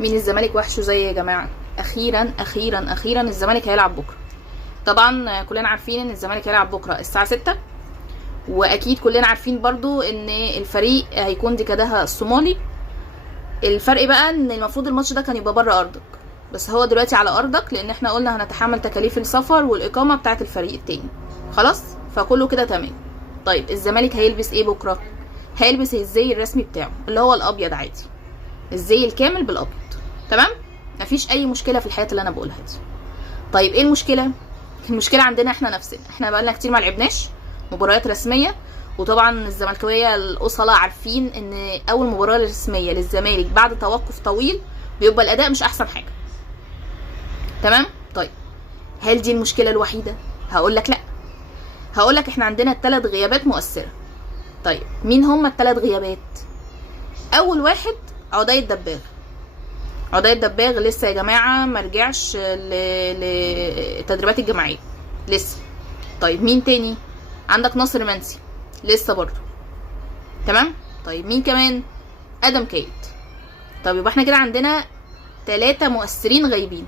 مين الزمالك وحشه زي يا جماعه؟ اخيرا اخيرا اخيرا الزمالك هيلعب بكره. طبعا كلنا عارفين ان الزمالك هيلعب بكره الساعه 6، واكيد كلنا عارفين برضو ان الفريق هيكون دي كدها الصومالي. الفرق بقى ان المفروض الماتش ده كان يبقى بره ارضك، بس هو دلوقتي على ارضك، لان احنا قلنا هنتحمل تكاليف السفر والاقامه بتاعه الفريق التاني. خلاص، فكله كده تمام. طيب الزمالك هيلبس ايه بكره؟ هيلبس الزي الرسمي بتاعه اللي هو الابيض عادي، الزي الكامل بالابيض. تمام، مفيش اي مشكله في الحاجات اللي انا بقولها دي. طيب ايه المشكله؟ المشكله عندنا احنا نفسنا، احنا بقالنا كتير ما لعبناش مباريات رسميه. وطبعا الزملكاويه الاصلاء عارفين ان اول مباراه رسميه للزمالك بعد توقف طويل بيبقى الاداء مش احسن حاجه. تمام. طيب هل دي المشكله الوحيده؟ هقول لك لا، هقول لك احنا عندنا 3 غيابات مؤثره. طيب مين هم ال3 غيابات؟ اول واحد عدي الدباغ. عدي الدباغ لسه يا جماعه ما رجعش للتدريبات الجماعيه لسه. طيب مين تاني؟ عندك ناصر منسي لسه برضو. تمام. طيب مين كمان؟ ادم كايت. طب يبقى احنا كده عندنا 3 مؤثرين غايبين.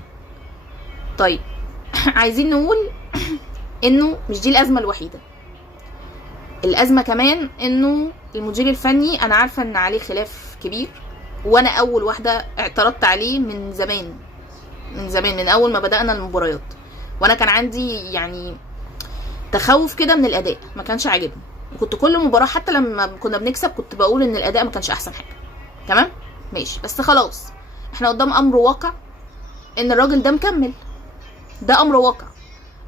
طيب عايزين نقول انه مش دي الازمه الوحيده. الازمه كمان انه المدير الفني انا عارفه ان عليه خلاف كبير، وانا اول واحده اعترضت عليه من زمان من اول ما بدانا المباريات، وانا كان عندي يعني تخوف كده من الاداء، ما كانش عاجبني. وكنت كل مباراه حتى لما كنا بنكسب كنت بقول ان الاداء ما كانش احسن حاجه. تمام ماشي، بس خلاص احنا قدام امر واقع ان الراجل ده مكمل. ده امر واقع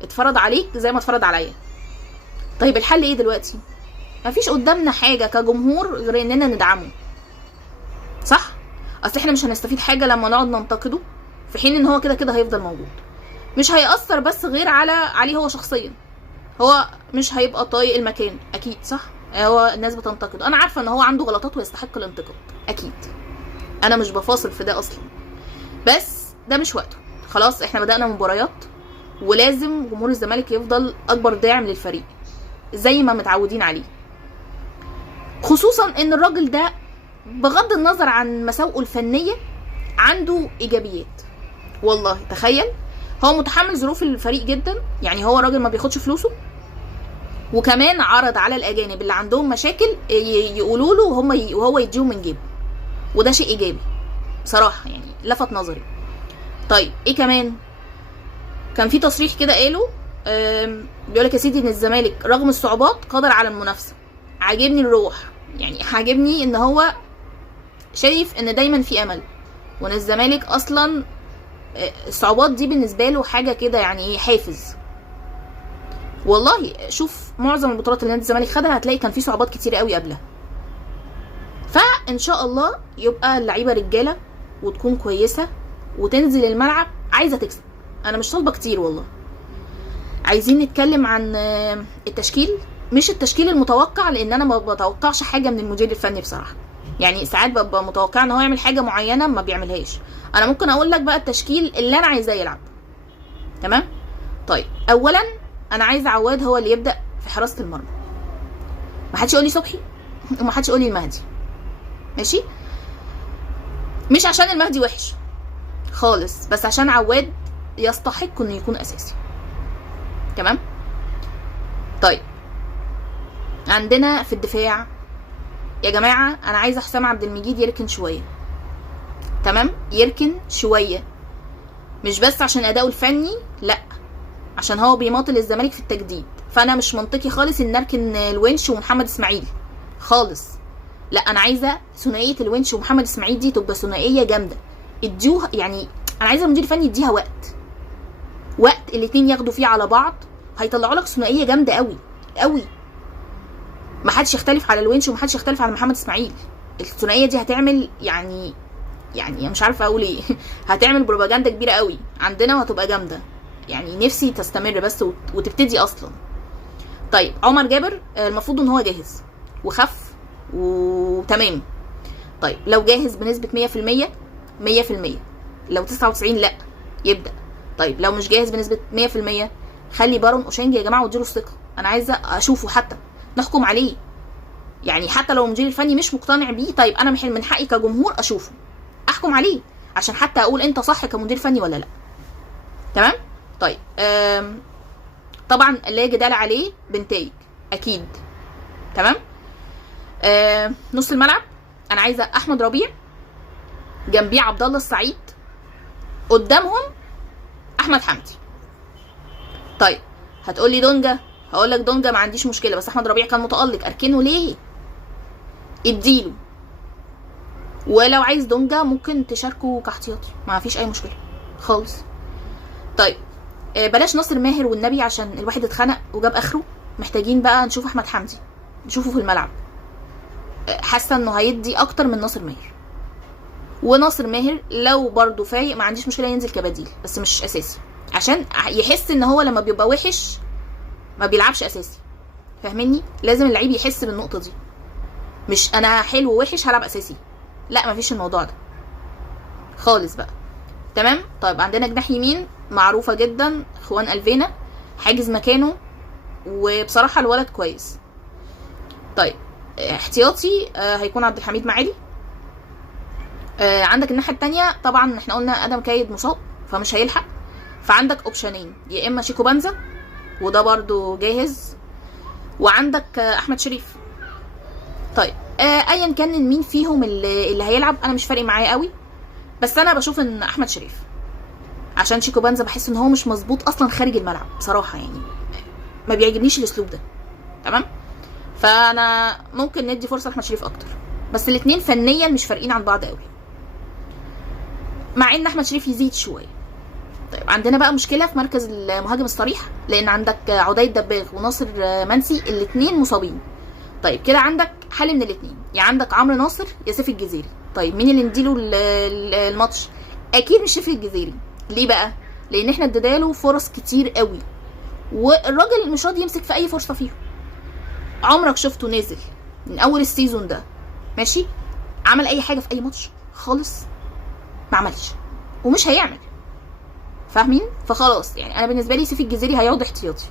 اتفرض عليك زي ما اتفرض عليا. طيب الحل ايه دلوقتي؟ مفيش قدامنا حاجه كجمهور غير اننا ندعمه، صح؟ اصل احنا مش هنستفيد حاجه لما نقعد ننتقده في حين ان هو كده كده هيفضل موجود. مش هيأثر بس غير عليه هو شخصيا، هو مش هيبقى طايق المكان اكيد، صح؟ هو الناس بتنتقده، انا عارفه ان هو عنده غلطات ويستحق الانتقاد اكيد، انا مش بفاصل في ده اصلا، بس ده مش وقته. خلاص احنا بدأنا مباريات، ولازم جمهور الزمالك يفضل اكبر داعم للفريق زي ما متعودين عليه، خصوصا ان الراجل ده بغض النظر عن مساوئه الفنيه عنده ايجابيات. والله تخيل، هو متحمل ظروف الفريق جدا، يعني هو راجل ما بياخدش فلوسه، وكمان عرض على الاجانب اللي عندهم مشاكل يقولوا له وهو يديهم من جيبه، وده شيء ايجابي صراحه، يعني لفت نظري. طيب ايه كمان؟ كان في تصريح كده قاله بيقولك يا سيدي ان الزمالك رغم الصعوبات قادر على المنافسه. عاجبني الروح، يعني عاجبني ان هو شايف ان دايما في امل، وان الزمالك اصلا الصعوبات دي بالنسبه له حاجه كده يعني حافز. والله شوف معظم البطولات اللي نادي الزمالك خدها هتلاقي كان في صعوبات كتير قوي قبلها. فان شاء الله يبقى اللعيبه رجاله وتكون كويسه وتنزل الملعب عايزه تكسب. انا مش طالبه كتير والله. عايزين نتكلم عن التشكيل، مش التشكيل المتوقع لان انا ما بتوقعش حاجه من المدير الفني بصراحه، يعني ساعات ببقى متوقع ان هو يعمل حاجه معينه ما بيعملهاش. انا ممكن اقول لك بقى التشكيل اللي انا عايزاه يلعب. تمام. طيب اولا انا عايزه عواد هو اللي يبدا في حراسه المرمى، ما حدش يقول لي صبحي وما حدش يقول لي المهدي، ماشي؟ مش عشان المهدي وحش خالص، بس عشان عواد يستحق انه يكون اساسي. تمام. طيب عندنا في الدفاع يا جماعه انا عايزه حسام عبد المجيد يركن شويه. تمام، يركن شويه، مش بس عشان اداؤه الفني، لا عشان هو بيماطل الزمالك في التجديد. فانا مش منطقي خالص ان اركن الونش ومحمد اسماعيل خالص، لا انا عايزه ثنائيه الونش ومحمد اسماعيل دي تبقى ثنائيه جامده. اديوها، يعني انا عايزه المدير الفني يديها وقت الاتنين ياخدوا فيه على بعض، هيطلعوا لك ثنائيه جامده قوي قوي. ما حدش يختلف على الونش وما حدش يختلف على محمد اسماعيل. الثنائيه دي هتعمل يعني مش عارفه اقول ايه هتعمل بروباجندا كبيره قوي عندنا وهتبقى جامده، يعني نفسي تستمر بس وتبتدي اصلا. طيب عمر جابر المفروض ان هو جاهز وخف وتمام. طيب لو جاهز بنسبه 100%، لو 99 لا يبدا. طيب لو مش جاهز بنسبه 100%، خلي بارون اوشانج يا جماعه واديله الثقه. انا عايزه اشوفه حتى نحكم عليه، يعني حتى لو المدير الفني مش مقتنع بيه، طيب انا من حقي كجمهور اشوفه احكم عليه، عشان حتى اقول انت صح كمدير فني ولا لا. تمام. طيب طبعا لا جدال عليه بنتائج اكيد. تمام. نص الملعب انا عايزه احمد ربيع، جنبيه عبد الله السعيد، قدامهم احمد حمدي. طيب هتقولي دونجا، هقول لك دونجا ما عنديش مشكله، بس احمد ربيع كان متالق، اركنه ليه؟ اديله. ولو عايز دونجا ممكن تشاركه كاحتياطي، ما فيش اي مشكله خالص. طيب بلاش ناصر ماهر والنبي عشان الواحد اتخنق وجاب اخره. محتاجين بقى نشوف احمد حمدي، نشوفه في الملعب. حاسه انه هيدي اكتر من ناصر ماهر. وناصر ماهر لو برضو فايق ما عنديش مشكله ينزل كبديل، بس مش اساسي، عشان يحس ان هو لما بيبقى وحش ما بيلعبش اساسي. فاهميني؟ لازم اللعيب يحس بالنقطه دي، مش انا حلو ووحش هلعب اساسي، لا مفيش الموضوع ده خالص بقى. تمام. طيب عندنا جناح يمين معروفه جدا خوان الفينا، حاجز مكانه وبصراحه الولد كويس. طيب احتياطي هيكون عبد الحميد معالي. عندك الناحيه التانية طبعا احنا قلنا ادم كايد مصاب فمش هيلحق، فعندك اوبشنين، يا اما شيكو بنزا وده برضو جاهز، وعندك احمد شريف. طيب ايا كان مين فيهم اللي هيلعب انا مش فارق معايا قوي، بس انا بشوف ان احمد شريف، عشان شيكو بنزا بحس ان هو مش مظبوط اصلا خارج الملعب بصراحه، يعني ما بيعجبنيش الاسلوب ده. تمام. فانا ممكن ندي فرصه لاحمد شريف اكتر، بس الاثنين فنيا مش فارقين عن بعض قوي، مع ان احمد شريف يزيد شويه. طيب عندنا بقى مشكله في مركز المهاجم الصريح، لان عندك عدي دباغ وناصر منسي الاثنين مصابين. طيب كده عندك حل من الاثنين، يا عندك عمرو ناصر يا سيف الجزيري. طيب مين اللي نديله الماتش؟ اكيد مش سيف الجزيري. ليه بقى؟ لان احنا اديناله فرص كتير قوي والراجل مش راضي يمسك في اي فرصه فيهم. عمرك شفته نازل من اول السيزون ده ماشي عمل اي حاجه في اي ماتش خالص؟ ما عملش ومش هيعمل. فاهمين؟ فخلاص يعني انا بالنسبه لي سيف الجزيري هيقعد احتياطي.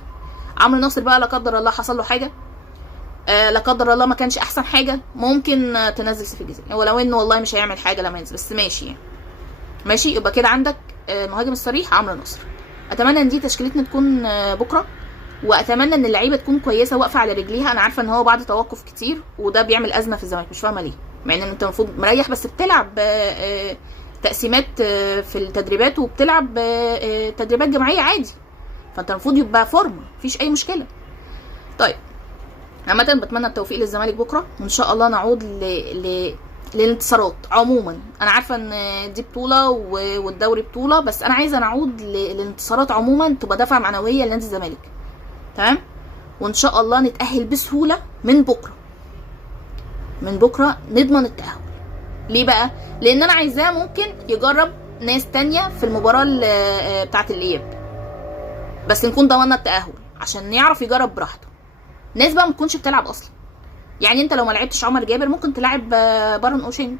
عمرو ناصر بقى لا قدر الله حصل له حاجه، لا قدر الله ما كانش احسن حاجه، ممكن تنزل سيف الجزيري، ولو انه والله مش هيعمل حاجه لما ينزل، بس ماشي يعني. ماشي. يبقى كده عندك مهاجم الصريح عمرو ناصر. اتمنى ان دي تشكيلتنا تكون بكره، واتمنى ان اللعيبه تكون كويسه واقفه على رجليها. انا عارفه ان هو بعد توقف كتير وده بيعمل ازمه في الزمالك، مش فاهمه ليه، مع ان انت المفروض مريح بس بتلعب تقسيمات في التدريبات وبتلعب تدريبات جماعيه عادي، فانت المفروض يبقى فورمه، مفيش اي مشكله. طيب عامه بتمنى التوفيق للزمالك بكره، وان شاء الله نعود للانتصارات. عموما انا عارفه ان دي بطوله والدوري بطوله، بس انا عايزه نعود للانتصارات عموما، تبقى دفعه معنويه لنادي الزمالك. تمام. وان شاء الله نتاهل بسهوله من بكره، من بكره نضمن التاهل. ليه بقى؟ لان انا عايزاه ممكن يجرب ناس تانية في المباراه بتاعه الاياب، بس نكون ضمننا التاهل عشان يعرف يجرب براحته. ناس بقى ما تكونش بتلعب اصلا، يعني انت لو ما لعبتش عمر جابر ممكن تلعب بارون اوشينج،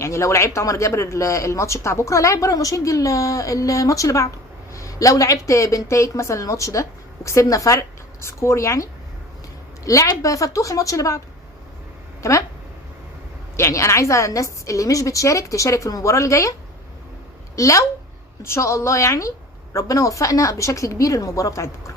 يعني لو لعبت عمر جابر الماتش بتاع بكره لعب بارون اوشينج الماتش اللي بعده. لو لعبت بنتايك مثلا الماتش ده وكسبنا فرق سكور يعني، لعب فتوح الماتش اللي بعده. تمام. يعني انا عايزه الناس اللي مش بتشارك تشارك في المباراه اللي جايه، لو ان شاء الله يعني ربنا وفقنا بشكل كبير المباراه بتاعت بكره.